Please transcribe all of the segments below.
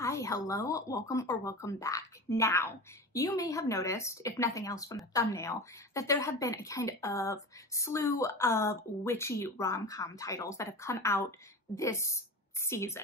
Hi, hello, welcome or welcome back. Now, you may have noticed, if nothing else from the thumbnail, that there have been a kind of slew of witchy rom-com titles that have come out this season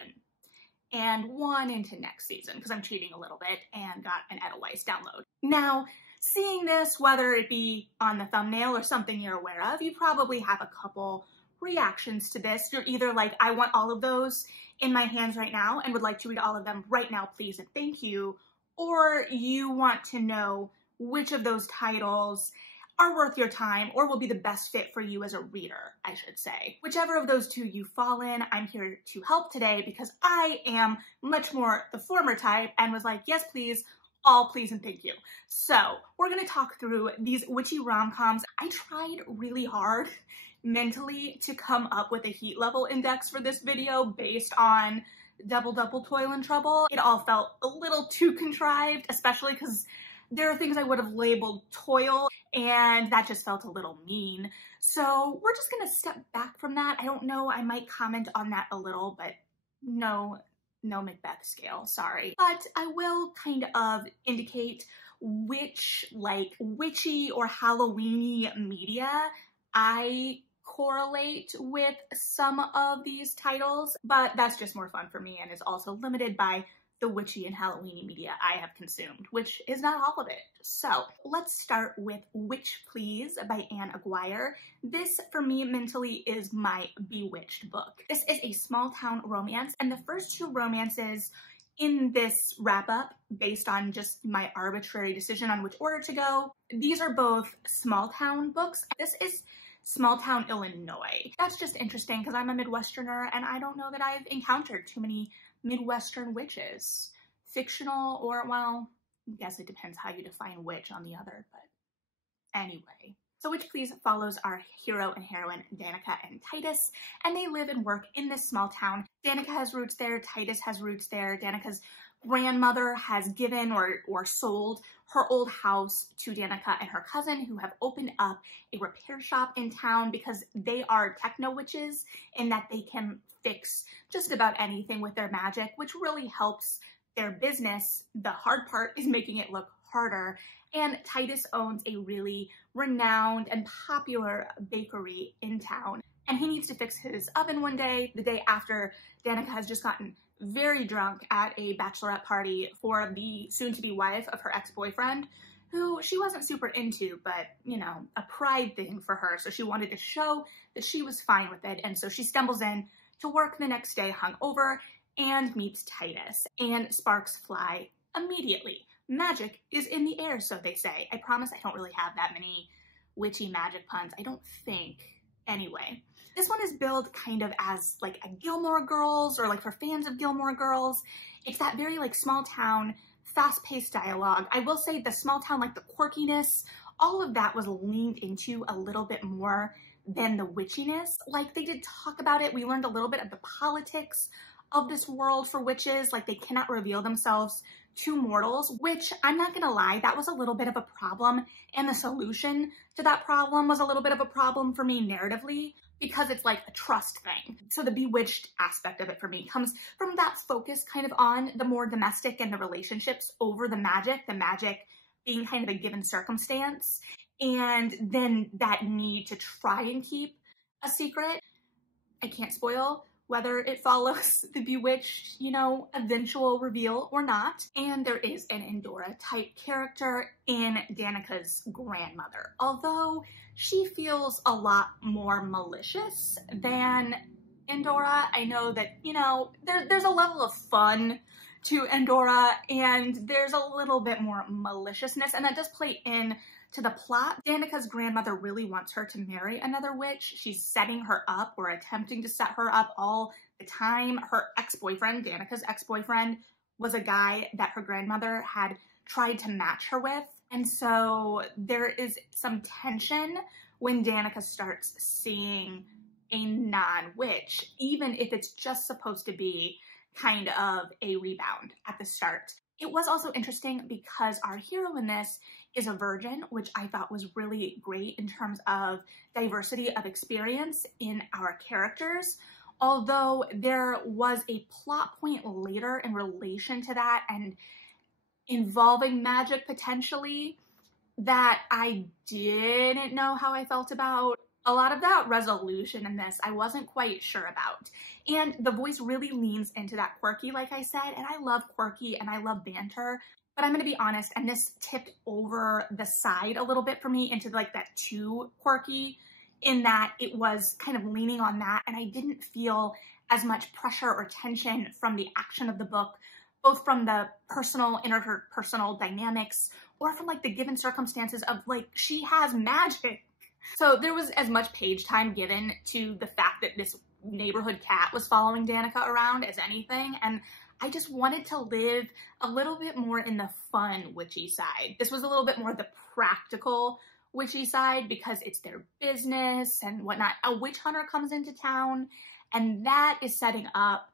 and one into next season, because I'm cheating a little bit and got an Edelweiss download. Now, seeing this, whether it be on the thumbnail or something you're aware of, you probably have a couple reactions to this. You're either like, I want all of those in my hands right now and would like to read all of them right now, please and thank you, or you want to know which of those titles are worth your time or will be the best fit for you as a reader, I should say. Whichever of those two you fall in, I'm here to help today because I am much more the former type and was like, yes, please, all please and thank you. So we're gonna talk through these witchy rom-coms. I tried really hard mentally to come up with a heat level index for this video based on Double Toil and Trouble. It all felt a little too contrived, especially because there are things I would have labeled toil and that just felt a little mean. So we're just gonna step back from that. I don't know, I might comment on that a little, but no Macbeth scale, sorry. But I will kind of indicate which witchy or Halloweeny media I correlate with some of these titles, but that's just more fun for me and is also limited by the witchy and Halloweeny media I have consumed, which is not all of it. So let's start with Witch Please by Anne Aguirre. This, for me, mentally is my Bewitched book. This is a small town romance, and the first two romances in this wrap up, based on just my arbitrary decision on which order to go, these are both small town books. This is small town Illinois. That's just interesting because I'm a Midwesterner and I don't know that I've encountered too many Midwestern witches. Fictional or, well, I guess it depends how you define witch on the other, but anyway. So Witch Please follows our hero and heroine, Danica and Titus, and they live and work in this small town. Danica has roots there, Titus has roots there. Danica's grandmother has given or sold her old house to Danica and her cousin, who have opened up a repair shop in town because they are techno witches in that they can fix just about anything with their magic, which really helps their business. The hard part is making it look harder. And Titus owns a really renowned and popular bakery in town. And he needs to fix his oven one day, the day after Danica has just gotten very drunk at a bachelorette party for the soon-to-be wife of her ex-boyfriend, who she wasn't super into, but, you know, a pride thing for her. So she wanted to show that she was fine with it. And so she stumbles in to work the next day hungover and meets Titus, and sparks fly immediately. Magic is in the air, so they say. I promise I don't really have that many witchy magic puns. I don't think. Anyway. This one is billed kind of as like a Gilmore Girls, or like for fans of Gilmore Girls. It's that very like small town, fast-paced dialogue. I will say the small town, like the quirkiness, all of that was leaned into a little bit more than the witchiness. Like they did talk about it. We learned a little bit of the politics of this world for witches. Like they cannot reveal themselves to mortals, which I'm not gonna lie, that was a little bit of a problem. And the solution to that problem was a little bit of a problem for me narratively, because it's like a trust thing. So the bewitched aspect of it for me comes from that focus kind of on the more domestic and the relationships over the magic being kind of a given circumstance, and then that need to try and keep a secret. I can't spoil whether it follows the bewitched, you know, eventual reveal or not. And there is an Endora type character in Danica's grandmother, although she feels a lot more malicious than Endora. I know that, you know, there's a level of fun to Endora and there's a little bit more maliciousness, and that does play in to the plot. Danica's grandmother really wants her to marry another witch. She's setting her up or attempting to set her up all the time. Her ex-boyfriend, Danica's ex-boyfriend, was a guy that her grandmother had tried to match her with. And so there is some tension when Danica starts seeing a non-witch, even if it's just supposed to be kind of a rebound at the start. It was also interesting because our hero in this is a virgin, which I thought was really great in terms of diversity of experience in our characters. Although there was a plot point later in relation to that and involving magic potentially that I didn't know how I felt about. A lot of that resolution in this I wasn't quite sure about. And the voice really leans into that quirky, like I said, and I love quirky and I love banter. But I'm gonna be honest, and this tipped over the side a little bit for me into like that too quirky, in that it was kind of leaning on that, and I didn't feel as much pressure or tension from the action of the book, both from the personal, interpersonal dynamics, or from like the given circumstances of like, she has magic. So there was as much page time given to the fact that this neighborhood cat was following Danica around as anything, and I just wanted to live a little bit more in the fun witchy side. This was a little bit more the practical witchy side because it's their business and whatnot. A witch hunter comes into town, and that is setting up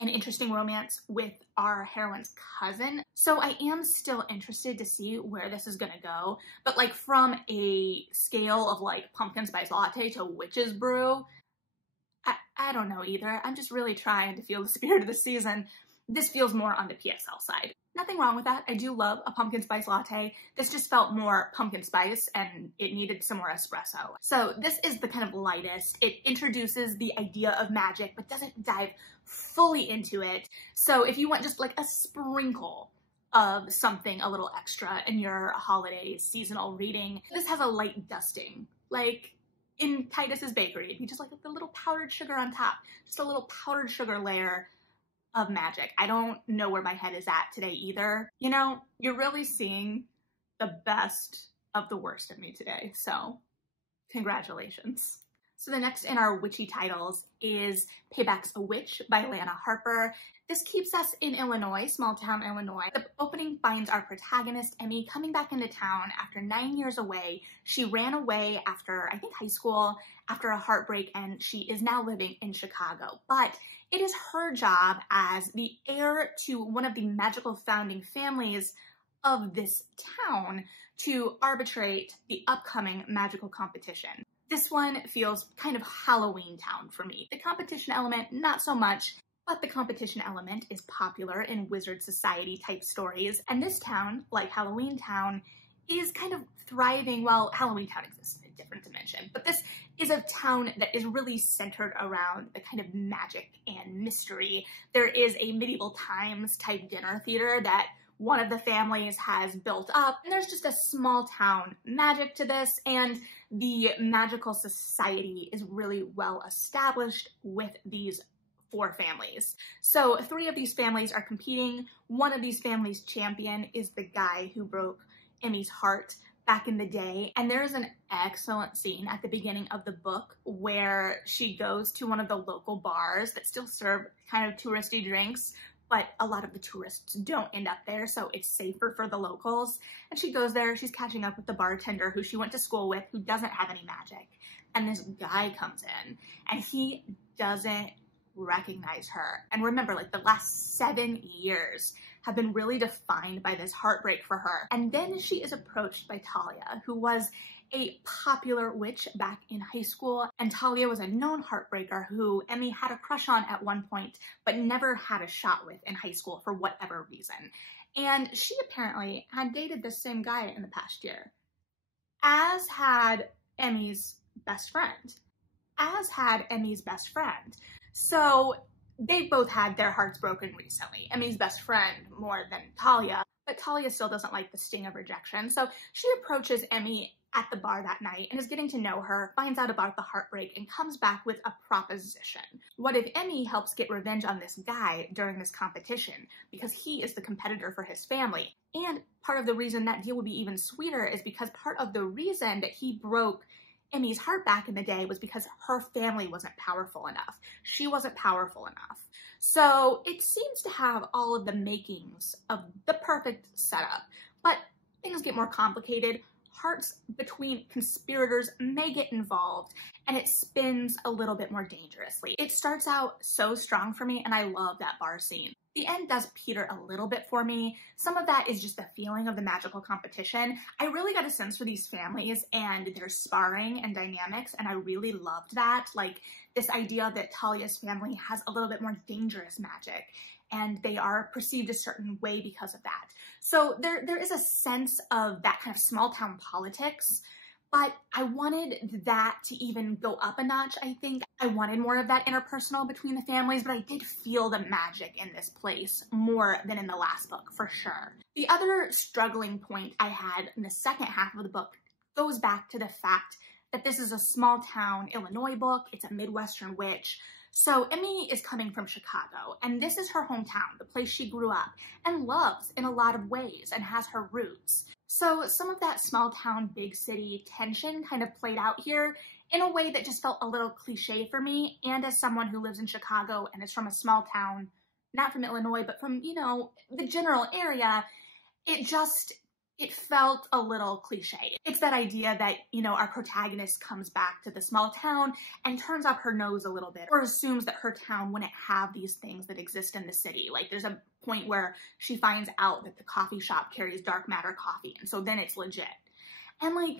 an interesting romance with our heroine's cousin. So I am still interested to see where this is gonna go, but like from a scale of like pumpkin spice latte to witch's brew, I don't know either. I'm just really trying to feel the spirit of the season. This feels more on the PSL side. Nothing wrong with that. I do love a pumpkin spice latte. This just felt more pumpkin spice and it needed some more espresso. So this is the kind of lightest. It introduces the idea of magic, but doesn't dive fully into it. So if you want just like a sprinkle of something a little extra in your holiday seasonal reading, this has a light dusting. Like in Titus's Bakery, it'd be just like the little powdered sugar on top, just a little powdered sugar layer of magic. I don't know where my head is at today either. You know, you're really seeing the best of the worst of me today, so congratulations. So the next in our witchy titles is Payback's a Witch by Lana Harper. This keeps us in Illinois, small town Illinois. The opening finds our protagonist, Emmy, coming back into town after 9 years away. She ran away after, I think, high school, after a heartbreak, and she is now living in Chicago. But it is her job as the heir to one of the magical founding families of this town to arbitrate the upcoming magical competition. This one feels kind of Halloween Town for me. The competition element, not so much, but the competition element is popular in wizard society type stories. And this town, like Halloween Town, is kind of thriving. Well, Halloween Town exists in a different dimension, but this is a town that is really centered around the kind of magic and mystery. There is a medieval times type dinner theater that one of the families has built up, and there's just a small town magic to this, and the magical society is really well established with these 4 families. So 3 of these families are competing. One of these families' champion is the guy who broke Emmy's heart back in the day, and there's an excellent scene at the beginning of the book where she goes to one of the local bars that still serve kind of touristy drinks, but a lot of the tourists don't end up there, so it's safer for the locals. And she goes there, she's catching up with the bartender who she went to school with, who doesn't have any magic. And this guy comes in, and he doesn't recognize her. And remember, like, the last 7 years have been really defined by this heartbreak for her. And then she is approached by Talia, who was a popular witch back in high school, and Talia was a known heartbreaker who Emmy had a crush on at one point, but never had a shot with in high school for whatever reason. And she apparently had dated the same guy in the past year, as had Emmy's best friend. So they both had their hearts broken recently. Emmy's best friend more than Talia, but Talia still doesn't like the sting of rejection. So she approaches Emmy at the bar that night and is getting to know her, finds out about the heartbreak, and comes back with a proposition. What if Emmy helps get revenge on this guy during this competition, because he is the competitor for his family? And part of the reason that deal would be even sweeter is because part of the reason that he broke Emmy's heart back in the day was because her family wasn't powerful enough. She wasn't powerful enough. So it seems to have all of the makings of the perfect setup, but things get more complicated. parts between conspirators may get involved, and it spins a little bit more dangerously. It starts out so strong for me, and I love that bar scene. The end does peter a little bit for me. Some of that is just the feeling of the magical competition. I really got a sense for these families and their sparring and dynamics, and I really loved that. Like, this idea that Talia's family has a little bit more dangerous magic, and they are perceived a certain way because of that. So there is a sense of that kind of small town politics, but I wanted that to even go up a notch, I think. I wanted more of that interpersonal between the families, but I did feel the magic in this place more than in the last book, for sure. The other struggling point I had in the second half of the book goes back to the fact that this is a small town Illinois book. It's a Midwestern witch. So Emmy is coming from Chicago, and this is her hometown, the place she grew up and loves in a lot of ways and has her roots. So some of that small town, big city tension kind of played out here in a way that just felt a little cliche for me. And as someone who lives in Chicago and is from a small town, not from Illinois, but from, you know, the general area, it felt a little cliche. It's that idea that, you know, our protagonist comes back to the small town and turns up her nose a little bit, or assumes that her town wouldn't have these things that exist in the city. Like, there's a point where she finds out that the coffee shop carries dark matter coffee, and so then it's legit. And like,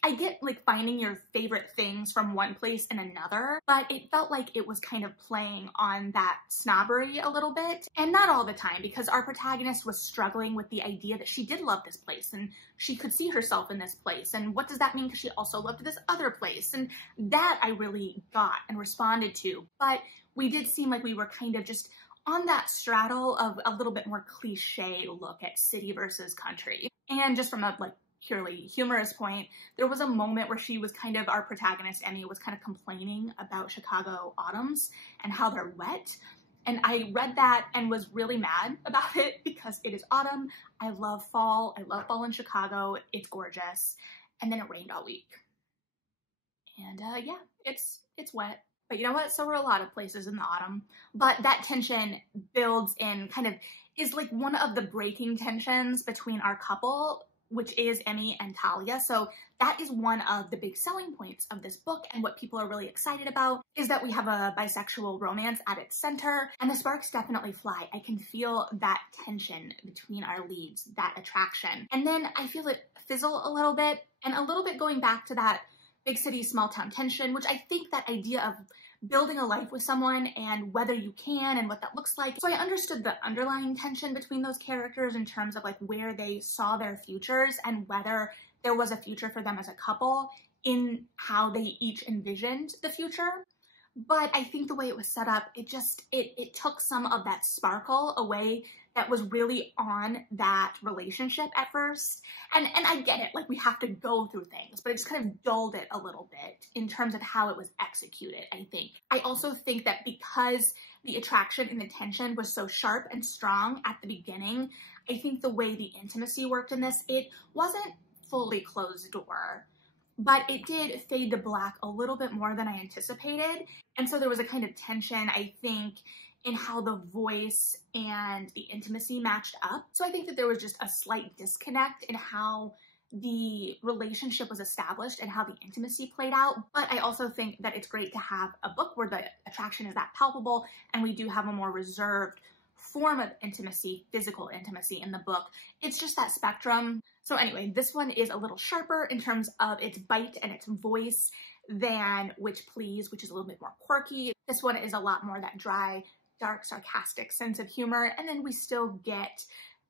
I get like finding your favorite things from one place in another, but it felt like it was kind of playing on that snobbery a little bit. And not all the time, because our protagonist was struggling with the idea that she did love this place and she could see herself in this place. And what does that mean? Because she also loved this other place. And that I really got and responded to. But we did seem like we were kind of just on that straddle of a little bit more cliche look at city versus country. And just from a like purely humorous point, there was a moment where she was kind of, our protagonist, Emmy, was kind of complaining about Chicago autumns and how they're wet. And I read that and was really mad about it because it is autumn. I love fall. I love fall in Chicago. It's gorgeous. And then it rained all week. And yeah, it's wet. But you know what? So are a lot of places in the autumn. But that tension builds in, kind of is like one of the breaking tensions between our couple, which is Emmy and Talia. So that is one of the big selling points of this book, and what people are really excited about is that we have a bisexual romance at its center, and the sparks definitely fly. I can feel that tension between our leads, that attraction. And then I feel it fizzle a little bit, and a little bit going back to that big city, small town tension, which I think that idea of building a life with someone and whether you can and what that looks like. So I understood the underlying tension between those characters in terms of like where they saw their futures and whether there was a future for them as a couple in how they each envisioned the future. But I think the way it was set up, it took some of that sparkle away that was really on that relationship at first. And I get it, like we have to go through things, but it just kind of dulled it a little bit in terms of how it was executed, I think. I also think that because the attraction and the tension was so sharp and strong at the beginning, I think the way the intimacy worked in this, it wasn't fully closed door, but it did fade to black a little bit more than I anticipated. And so there was a kind of tension, I think, in how the voice and the intimacy matched up. So I think that there was just a slight disconnect in how the relationship was established and how the intimacy played out. But I also think that it's great to have a book where the attraction is that palpable, and we do have a more reserved form of intimacy, physical intimacy in the book. It's just that spectrum. So anyway, this one is a little sharper in terms of its bite and its voice than Witch Please, which is a little bit more quirky. This one is a lot more that dry, dark, sarcastic sense of humor, and then we still get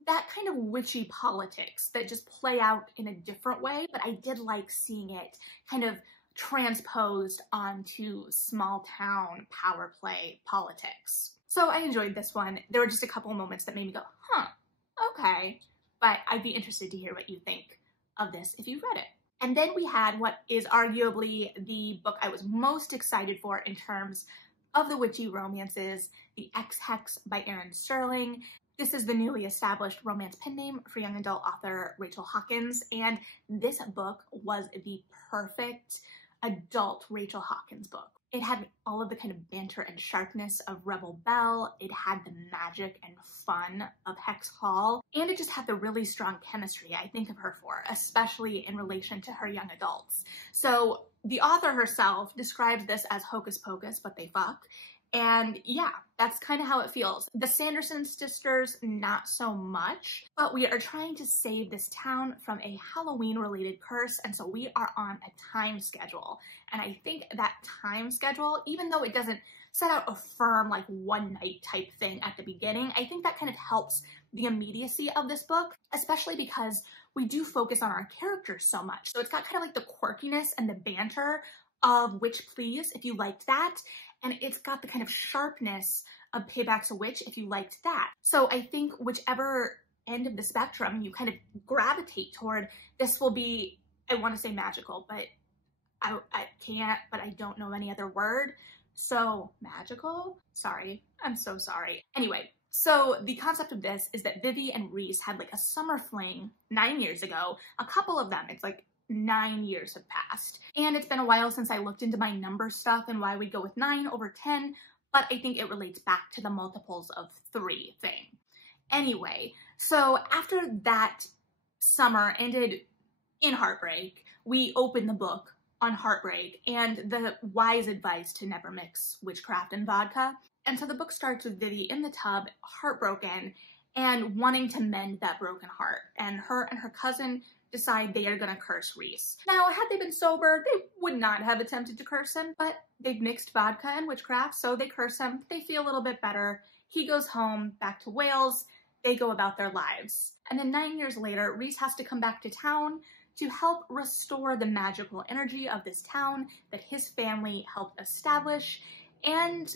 that kind of witchy politics that just play out in a different way, but I did like seeing it kind of transposed onto small town power play politics. So I enjoyed this one. There were just a couple of moments that made me go, huh, okay, but I'd be interested to hear what you think of this if you've read it. And then we had what is arguably the book I was most excited for in terms of the witchy romances, the Xhex by Erin Sterling. This is the newly established romance pen name for young adult author Rachel Hawkins, and this book was the perfect adult Rachel Hawkins book. It had all of the kind of banter and sharpness of Rebel Belle. It had the magic and fun of Hex Hall. And it just had the really strong chemistry I think of her for, especially in relation to her young adults. So the author herself describes this as hocus pocus, but they fuck. And yeah, that's kind of how it feels. The Sanderson sisters, not so much, but we are trying to save this town from a Halloween-related curse, and so we are on a time schedule. And I think that time schedule, even though it doesn't set out a firm, like, one-night type thing at the beginning, I think that kind of helps the immediacy of this book, especially because we do focus on our characters so much. So it's got kind of like the quirkiness and the banter of Witch Please, if you liked that. And it's got the kind of sharpness of Payback's a Witch, if you liked that. So I think whichever end of the spectrum you kind of gravitate toward, this will be, I want to say magical, but I can't, but I don't know any other word. So magical? Sorry, I'm so sorry. Anyway, so the concept of this is that Vivi and Reese had like a summer fling 9 years ago. A couple of them, it's like 9 years have passed. And it's been a while since I looked into my number stuff and why we go with 9 over 10, but I think it relates back to the multiples of 3 thing. Anyway, so after that summer ended in heartbreak, we opened the book on heartbreak and the wise advice to never mix witchcraft and vodka. And so the book starts with Vivi in the tub, heartbroken, and wanting to mend that broken heart. And her and her cousin decide they are going to curse Reese. Now, had they been sober, they would not have attempted to curse him, but they've mixed vodka and witchcraft, so they curse him. They feel a little bit better. He goes home, back to Wales. They go about their lives. And then 9 years later, Reese has to come back to town to help restore the magical energy of this town that his family helped establish. And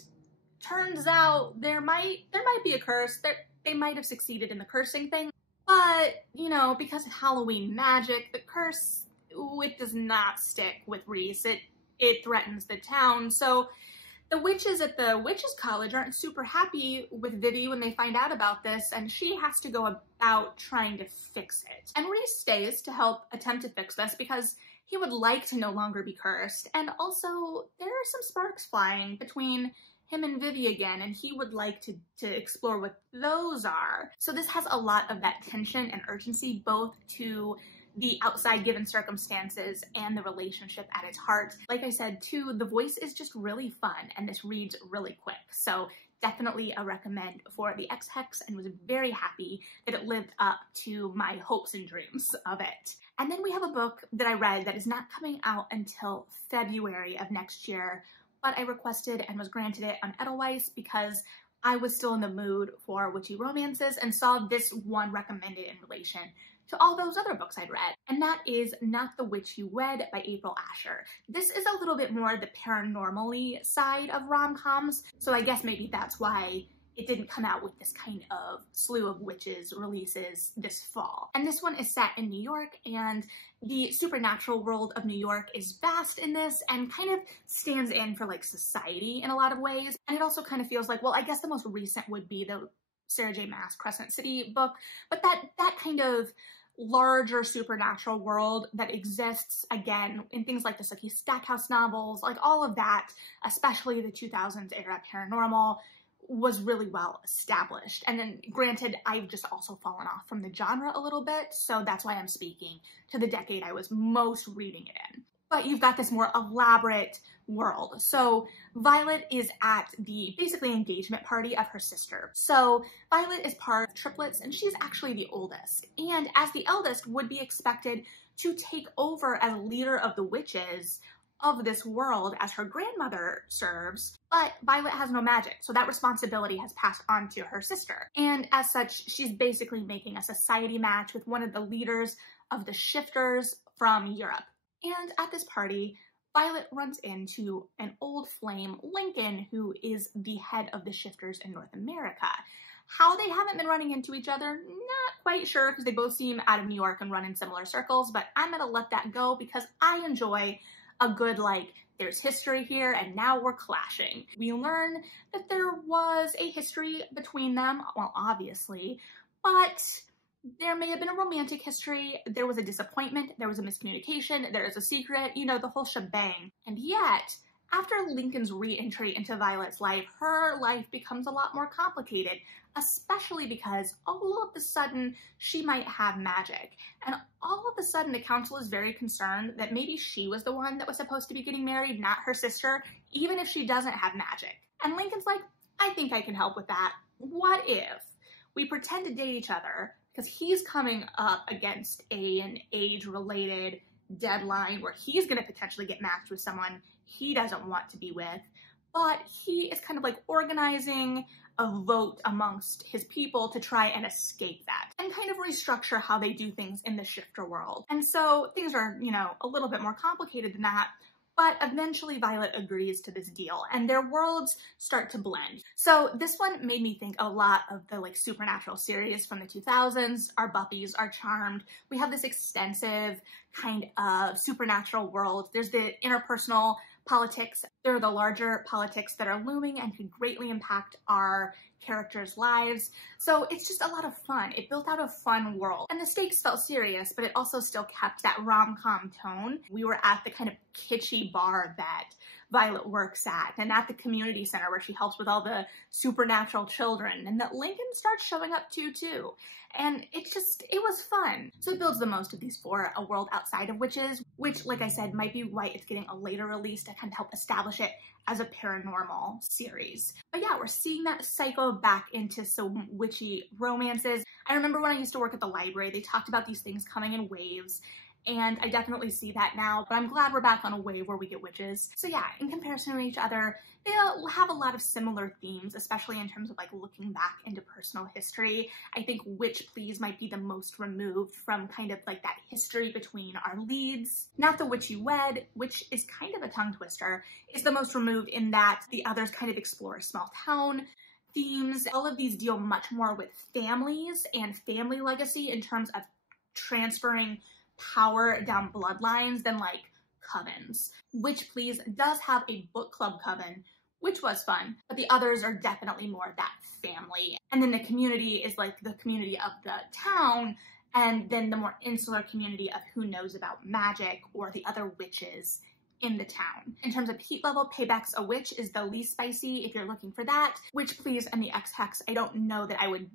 turns out there might be a curse. They might have succeeded in the cursing thing. But, you know, because of Halloween magic, the curse, it does not stick with Reese. It threatens the town. So the witches at the witches college aren't super happy with Vivi when they find out about this, and she has to go about trying to fix it. And Reese stays to help attempt to fix this because he would like to no longer be cursed. And also, there are some sparks flying between him and Vivi again, and he would like to explore what those are. So this has a lot of that tension and urgency, both to the outside given circumstances and the relationship at its heart. Like I said, too, the voice is just really fun, and this reads really quick. So definitely a recommend for the Xhex, and was very happy that it lived up to my hopes and dreams of it. And then we have a book that I read that is not coming out until February of next year, but I requested and was granted it on Edelweiss because I was still in the mood for witchy romances and saw this one recommended in relation to all those other books I'd read. And that is Not the Witch You Wed by April Asher. This is a little bit more the paranormal-y side of rom-coms, so I guess maybe that's why it didn't come out with this kind of slew of witches releases this fall. And this one is set in New York, and the supernatural world of New York is vast in this and kind of stands in for like society in a lot of ways. And it also kind of feels like, well, I guess the most recent would be the Sarah J. Maas Crescent City book, but that kind of larger supernatural world that exists again in things like the Sookie Stackhouse novels, like all of that, especially the 2000s era paranormal, was really well established. And then granted, I've just also fallen off from the genre a little bit, so that's why I'm speaking to the decade I was most reading it in. But you've got this more elaborate world. So Violet is at the basically engagement party of her sister. So Violet is part of triplets, and she's actually the oldest. And as the eldest, would be expected to take over as leader of the witches of this world as her grandmother serves, but Violet has no magic, so that responsibility has passed on to her sister. And as such, she's basically making a society match with one of the leaders of the shifters from Europe. And at this party, Violet runs into an old flame, Lincoln, who is the head of the shifters in North America. How they haven't been running into each other, not quite sure, because they both seem out of New York and run in similar circles, but I'm gonna let that go because I enjoy a good, like, there's history here and now we're clashing. We learn that there was a history between them, well, obviously, but there may have been a romantic history, there was a disappointment, there was a miscommunication, there is a secret, you know, the whole shebang. And yet, After Lincoln's re-entry into Violet's life, her life becomes a lot more complicated, especially because all of a sudden she might have magic. And all of a sudden the council is very concerned that maybe she was the one that was supposed to be getting married, not her sister, even if she doesn't have magic. And Lincoln's like, I think I can help with that. What if we pretend to date each other, because he's coming up against an age-related deadline where he's going to potentially get matched with someone he doesn't want to be with, but he is kind of like organizing a vote amongst his people to try and escape that and kind of restructure how they do things in the shifter world. And so things are, you know, a little bit more complicated than that, but eventually Violet agrees to this deal and their worlds start to blend. So this one made me think a lot of the like supernatural series from the 2000s, our Buffys, our Charmed. We have this extensive kind of supernatural world. There's the interpersonal politics. There are the larger politics that are looming and could greatly impact our characters' lives. So it's just a lot of fun. It built out a fun world. And the stakes felt serious, but it also still kept that rom-com tone. We were at the kind of kitschy bar that Violet works at, and at the community center where she helps with all the supernatural children, and that Lincoln starts showing up too. And it was fun. So it builds the most of these for a world outside of witches, which, like I said, might be why it's getting a later release to kind of help establish it as a paranormal series. But yeah, we're seeing that cycle back into some witchy romances. I remember when I used to work at the library, they talked about these things coming in waves, and I definitely see that now, but I'm glad we're back on a wave where we get witches. So yeah, in comparison to each other, they'll have a lot of similar themes, especially in terms of like looking back into personal history. I think Witch Please might be the most removed from kind of like that history between our leads. Not the Witchy Wed, which is kind of a tongue twister, is the most removed in that the others kind of explore small town themes. All of these deal much more with families and family legacy in terms of transferring power down bloodlines than like covens. Witch Please does have a book club coven, which was fun, but the others are definitely more that family. And then the community is like the community of the town, and then the more insular community of who knows about magic or the other witches in the town. In terms of heat level, Payback's A Witch is the least spicy if you're looking for that. Witch Please and the Xhex, I don't know that I would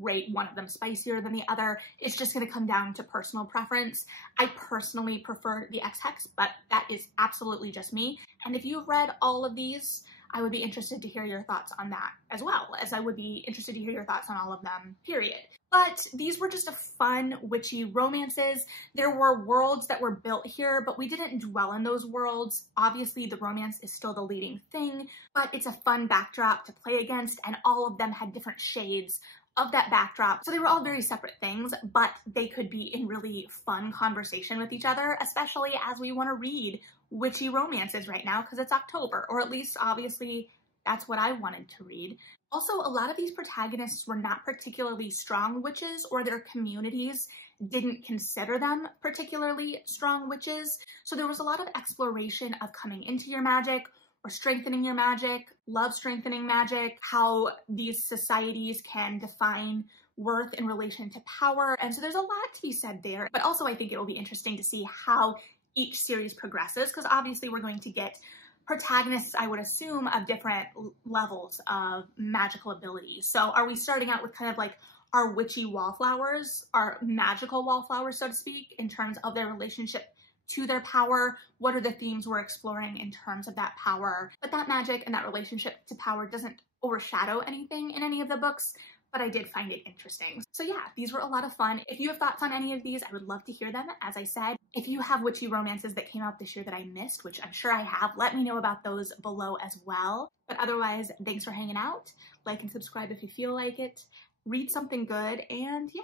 rate one of them spicier than the other. It's just going to come down to personal preference. I personally prefer the Xhex, but that is absolutely just me. And if you've read all of these, I would be interested to hear your thoughts on that as well, as I would be interested to hear your thoughts on all of them, period. But these were just a fun, witchy romances. There were worlds that were built here, but we didn't dwell in those worlds. Obviously, the romance is still the leading thing, but it's a fun backdrop to play against, and all of them had different shades of that backdrop. So they were all very separate things, but they could be in really fun conversation with each other, especially as we want to read witchy romances right now because it's October, or at least obviously that's what I wanted to read. Also, a lot of these protagonists were not particularly strong witches, or their communities didn't consider them particularly strong witches. So there was a lot of exploration of coming into your magic, or strengthening your magic, love strengthening magic, how these societies can define worth in relation to power. And so there's a lot to be said there, but also I think it will be interesting to see how each series progresses, because obviously we're going to get protagonists, I would assume, of different levels of magical ability. So are we starting out with kind of like our witchy wallflowers, our magical wallflowers, so to speak, in terms of their relationship to their power? What are the themes we're exploring in terms of that power? But that magic and that relationship to power doesn't overshadow anything in any of the books, but I did find it interesting. So yeah, these were a lot of fun. If you have thoughts on any of these, I would love to hear them. As I said, if you have witchy romances that came out this year that I missed, which I'm sure I have, let me know about those below as well. But otherwise, thanks for hanging out. Like and subscribe if you feel like it. Read something good, and yeah,